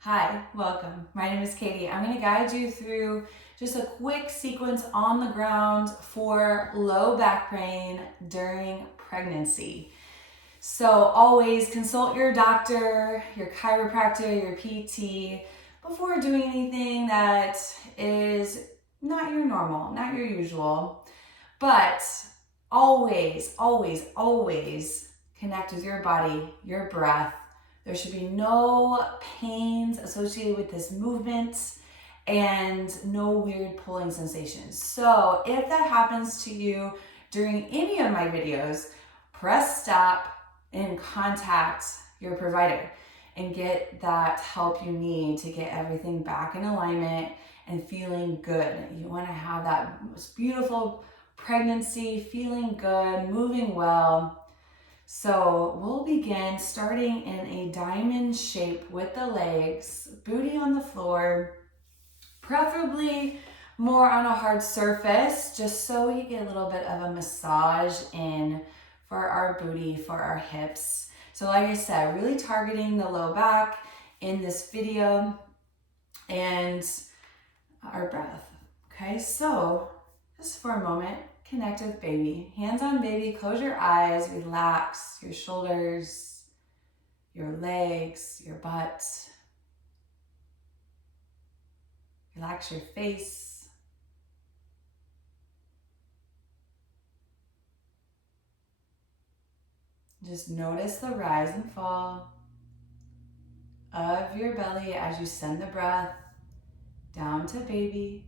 Hi, welcome. My name is Katie. I'm going to guide you through just a quick sequence on the ground for low back pain during pregnancy. So always consult your doctor, your chiropractor, your PT before doing anything that is not your normal, not your usual. But always connect with your body, your breath. There should be no pains associated with this movement and no weird pulling sensations. So if that happens to you during any of my videos, press stop and contact your provider and get that help you need to get everything back in alignment and feeling good. You want to have that most beautiful pregnancy, feeling good, moving well. So we'll begin starting in a diamond shape with the legs, booty on the floor, preferably more on a hard surface, just so you get a little bit of a massage in for our booty, for our hips. So like I said, really targeting the low back in this video and our breath. Okay, so just for a moment, connect with baby. Hands on baby, close your eyes, relax your shoulders, your legs, your butt. Relax your face. Just notice the rise and fall of your belly as you send the breath down to baby.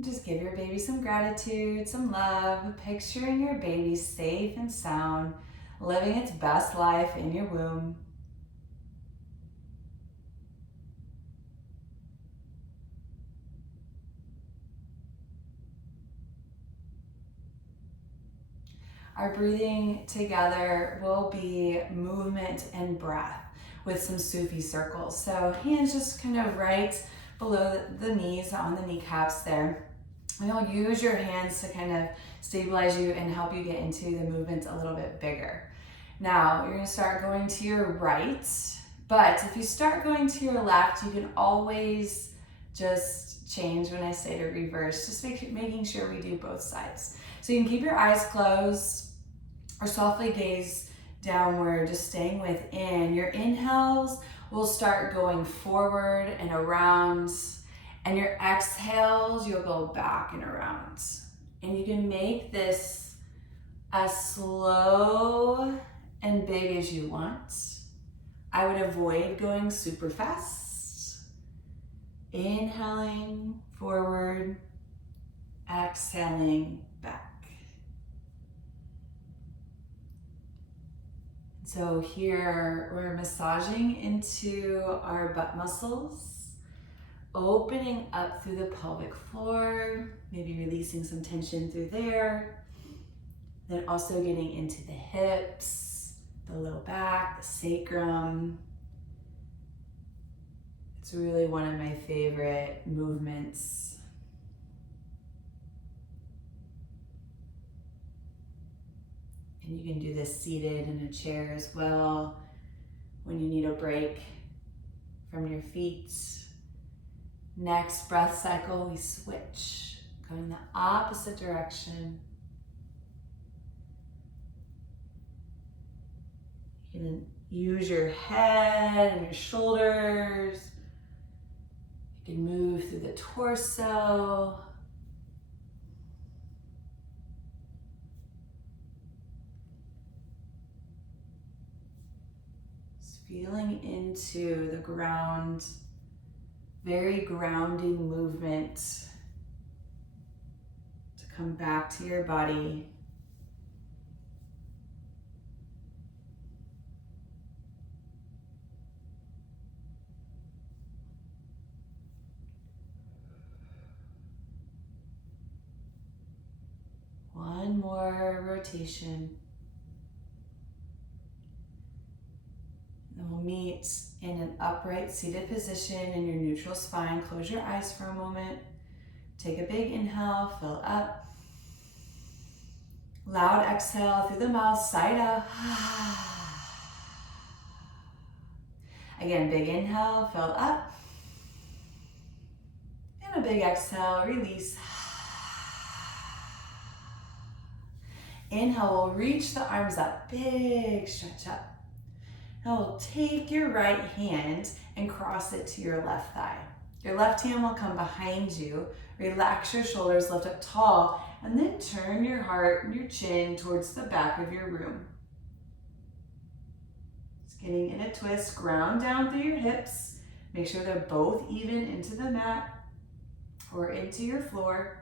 Just give your baby some gratitude, some love, picturing your baby safe and sound, living its best life in your womb. Our breathing together will be movement and breath with some Sufi circles. So hands just kind of right below the knees, on the kneecaps there. And you'll use your hands to kind of stabilize you and help you get into the movements a little bit bigger. Now, you're gonna start going to your right, but if you start going to your left, you can always just change when I say to reverse, just making sure we do both sides. So you can keep your eyes closed or softly gaze downward, just staying within. Your inhales will start going forward and around, and your exhales, you'll go back and around. And you can make this as slow and big as you want. I would avoid going super fast. Inhaling forward, exhaling back. So here we're massaging into our butt muscles, opening up through the pelvic floor, maybe releasing some tension through there. Then also getting into the hips, the low back, the sacrum. It's really one of my favorite movements. And you can do this seated in a chair as well when you need a break from your feet. Next breath cycle, we switch, going the opposite direction. You can use your head and your shoulders. You can move through the torso. Just feeling into the ground, very grounding movement to come back to your body. One more rotation. Then we'll meet in an upright seated position in your neutral spine. Close your eyes for a moment. Take a big inhale, fill up. Loud exhale through the mouth, side up. Again, big inhale, fill up. And a big exhale, release. Inhale, we'll reach the arms up, big stretch up. Now we'll take your right hand and cross it to your left thigh. Your left hand will come behind you. Relax your shoulders, lift up tall, and then turn your heart and your chin towards the back of your room. Just getting in a twist, ground down through your hips. Make sure they're both even into the mat or into your floor.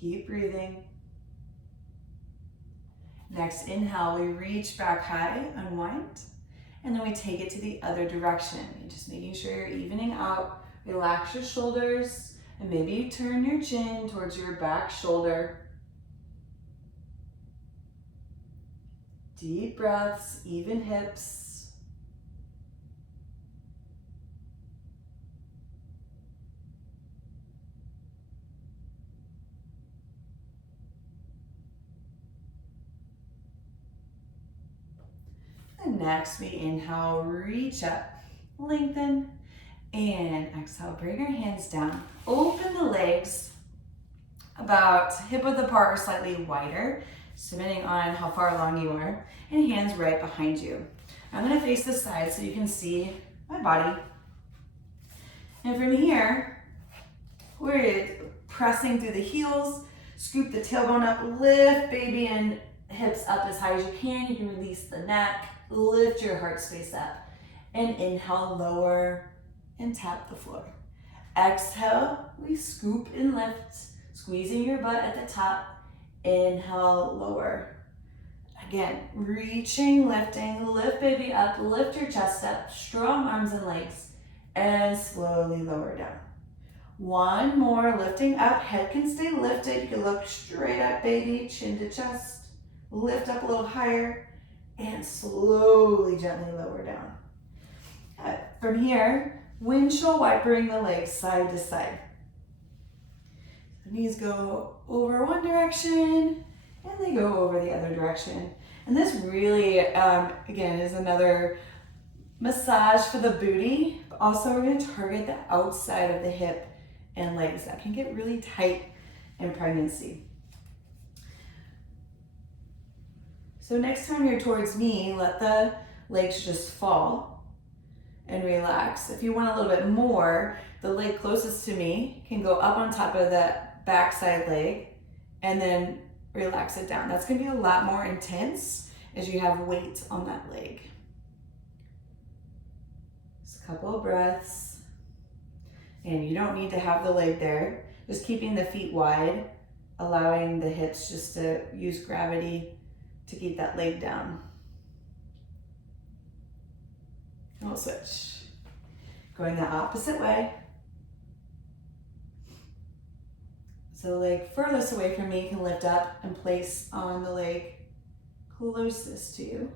Keep breathing. Next inhale, we reach back high, unwind, and then we take it to the other direction. You're just making sure you're evening out. Relax your shoulders, and maybe you turn your chin towards your back shoulder. Deep breaths, even hips. And next we inhale, reach up, lengthen, and exhale, bring your hands down. Open the legs about hip width apart or slightly wider, depending on how far along you are, and hands right behind you. I'm gonna face the side so you can see my body. And from here, we're pressing through the heels, scoop the tailbone up, lift baby and hips up as high as you can. You can release the neck, lift your heart space up, and inhale, lower, and tap the floor. Exhale, we scoop and lift, squeezing your butt at the top. Inhale, lower. Again, reaching, lifting, lift baby up, lift your chest up, strong arms and legs, and slowly lower down. One more, lifting up, head can stay lifted. You can look straight up, baby, chin to chest. Lift up a little higher, and slowly, gently lower down. From here, windshield wipering the legs side to side. The knees go over one direction, and they go over the other direction. And this really, again, is another massage for the booty. But also, we're gonna target the outside of the hip and legs. That can get really tight in pregnancy. So next time you're towards me, let the legs just fall and relax. If you want a little bit more, the leg closest to me can go up on top of that backside leg and then relax it down. That's gonna be a lot more intense as you have weight on that leg. Just a couple of breaths. And you don't need to have the leg there. Just keeping the feet wide, allowing the hips just to use gravity to keep that leg down. And we'll switch. Going the opposite way. So the leg furthest away from me can lift up and place on the leg closest to you.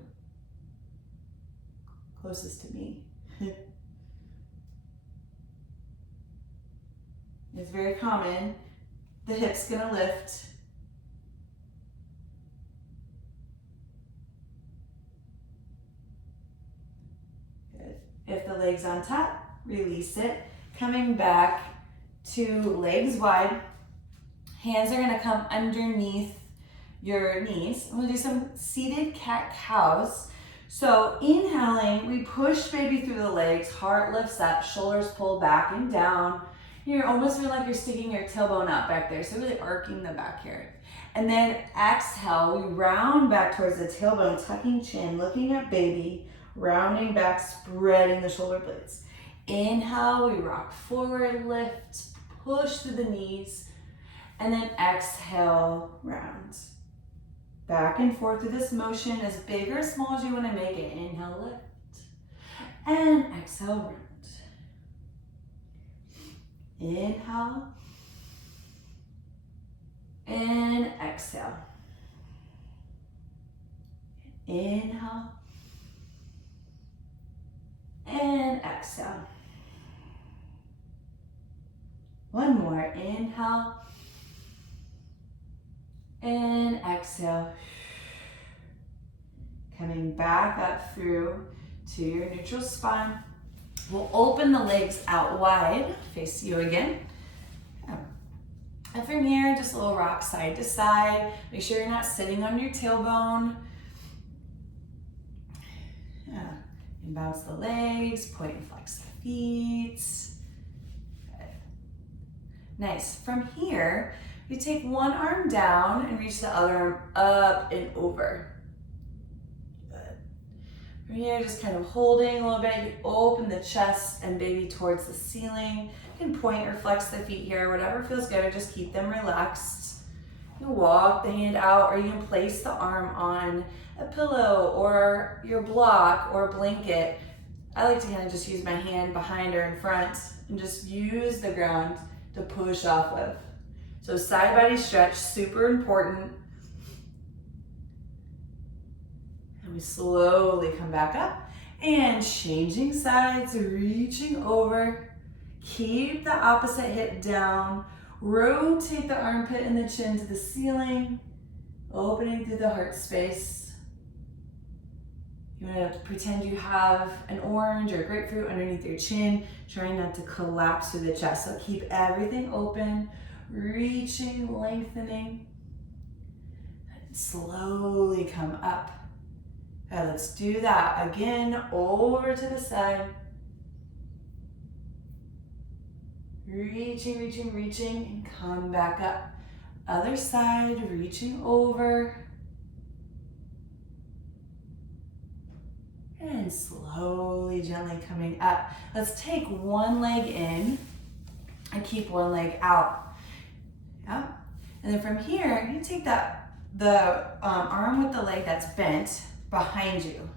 Closest to me. It's very common. The hip's gonna lift. If the leg's on top, release it. Coming back to legs wide. Hands are gonna come underneath your knees. And we'll do some seated cat-cows. So inhaling, we push baby through the legs, heart lifts up, shoulders pull back and down. You almost feel like you're sticking your tailbone up back there, so really arcing the back here. And then exhale, we round back towards the tailbone, tucking chin, looking at baby, rounding back, spreading the shoulder blades. Inhale, we rock forward, lift, push through the knees, and then exhale, round. Back and forth through this motion, as big or small as you want to make it. Inhale, lift, and exhale, round. Inhale, and exhale. Inhale, exhale. One more, inhale and exhale. Coming back up through to your neutral spine. We'll open the legs out wide, face you again. And from here, just a little rock side to side. Make sure you're not sitting on your tailbone. Yeah. And bounce the legs, point and flex the feet. Good. Nice. From here, we take one arm down and reach the other arm up and over. Good. From here, just kind of holding a little bit. You open the chest and baby towards the ceiling. You can point or flex the feet here, whatever feels good, or just keep them relaxed. You walk the hand out, or you can place the arm on a pillow or your block or blanket. I like to kind of just use my hand behind or in front and just use the ground to push off of. So side body stretch, super important. And we slowly come back up and changing sides, reaching over. Keep the opposite hip down. Rotate the armpit and the chin to the ceiling, opening through the heart space. You want to pretend you have an orange or grapefruit underneath your chin, trying not to collapse through the chest. So keep everything open, reaching, lengthening. And slowly come up. Okay, let's do that again, over to the side. Reaching, reaching, reaching, and come back up. Other side, reaching over. And slowly, gently coming up. Let's take one leg in and keep one leg out. Yeah. And then from here, you take the arm with the leg that's bent behind you.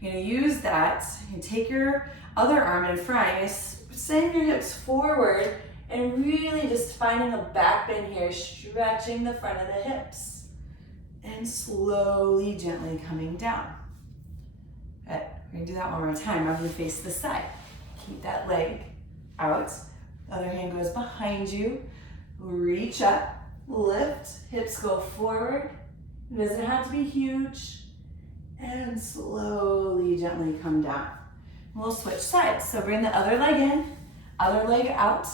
You're gonna use that. You can take your other arm in front. You send your hips forward and really just finding a back bend here, stretching the front of the hips. And slowly, gently coming down. Good. We're gonna do that one more time. I'm gonna face the side. Keep that leg out. The other hand goes behind you. Reach up, lift, hips go forward. It doesn't have to be huge. And slowly, gently come down. We'll switch sides. So bring the other leg in, other leg out.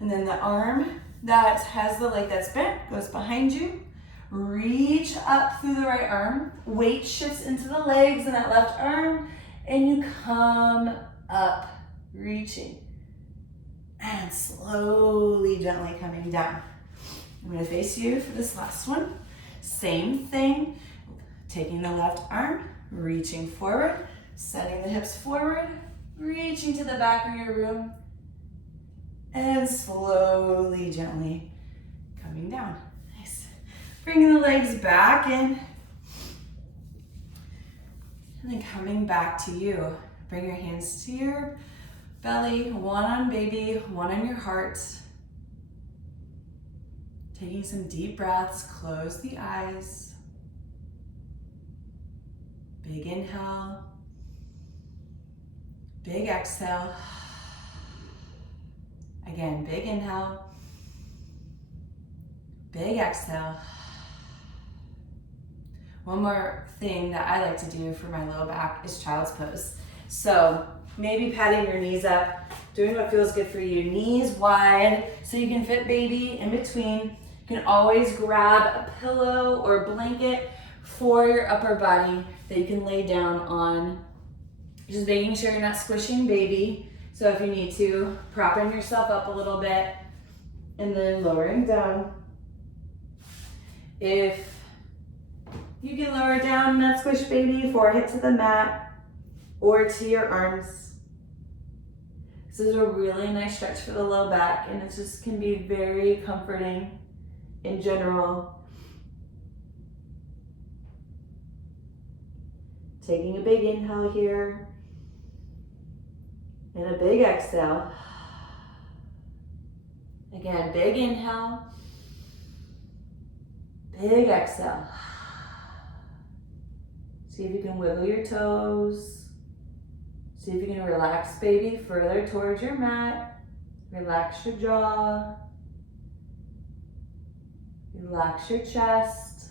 And then the arm that has the leg that's bent goes behind you. Reach up through the right arm. Weight shifts into the legs and that left arm. And you come up, reaching. And slowly, gently coming down. I'm going to face you for this last one. Same thing. Taking the left arm, reaching forward. Sending the hips forward, reaching to the back of your room, and slowly, gently coming down. Nice. Bringing the legs back in, and then coming back to you. Bring your hands to your belly, one on baby, one on your heart. Taking some deep breaths, close the eyes. Big inhale. Big exhale. Again, big inhale. Big exhale. One more thing that I like to do for my low back is child's pose. So maybe patting your knees up, doing what feels good for you. Knees wide so you can fit baby in between. You can always grab a pillow or blanket for your upper body that you can lay down on. Just making sure you're not squishing baby. So if you need to, propping yourself up a little bit and then lowering down. If you can lower down, not squish baby, forehead to the mat or to your arms. This is a really nice stretch for the low back and it just can be very comforting in general. Taking a big inhale here. And a big exhale. Again, big inhale. Big exhale. See if you can wiggle your toes. See if you can relax, baby, further towards your mat. Relax your jaw. Relax your chest.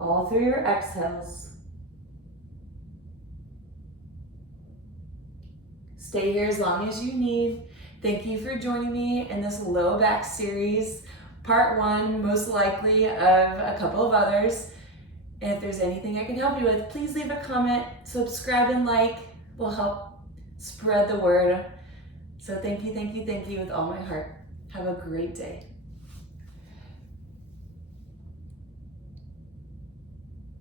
All through your exhales. Stay here as long as you need. Thank you for joining me in this low back series, part 1, most likely of a couple of others. And if there's anything I can help you with, please leave a comment, subscribe and like, will help spread the word. So thank you with all my heart. Have a great day.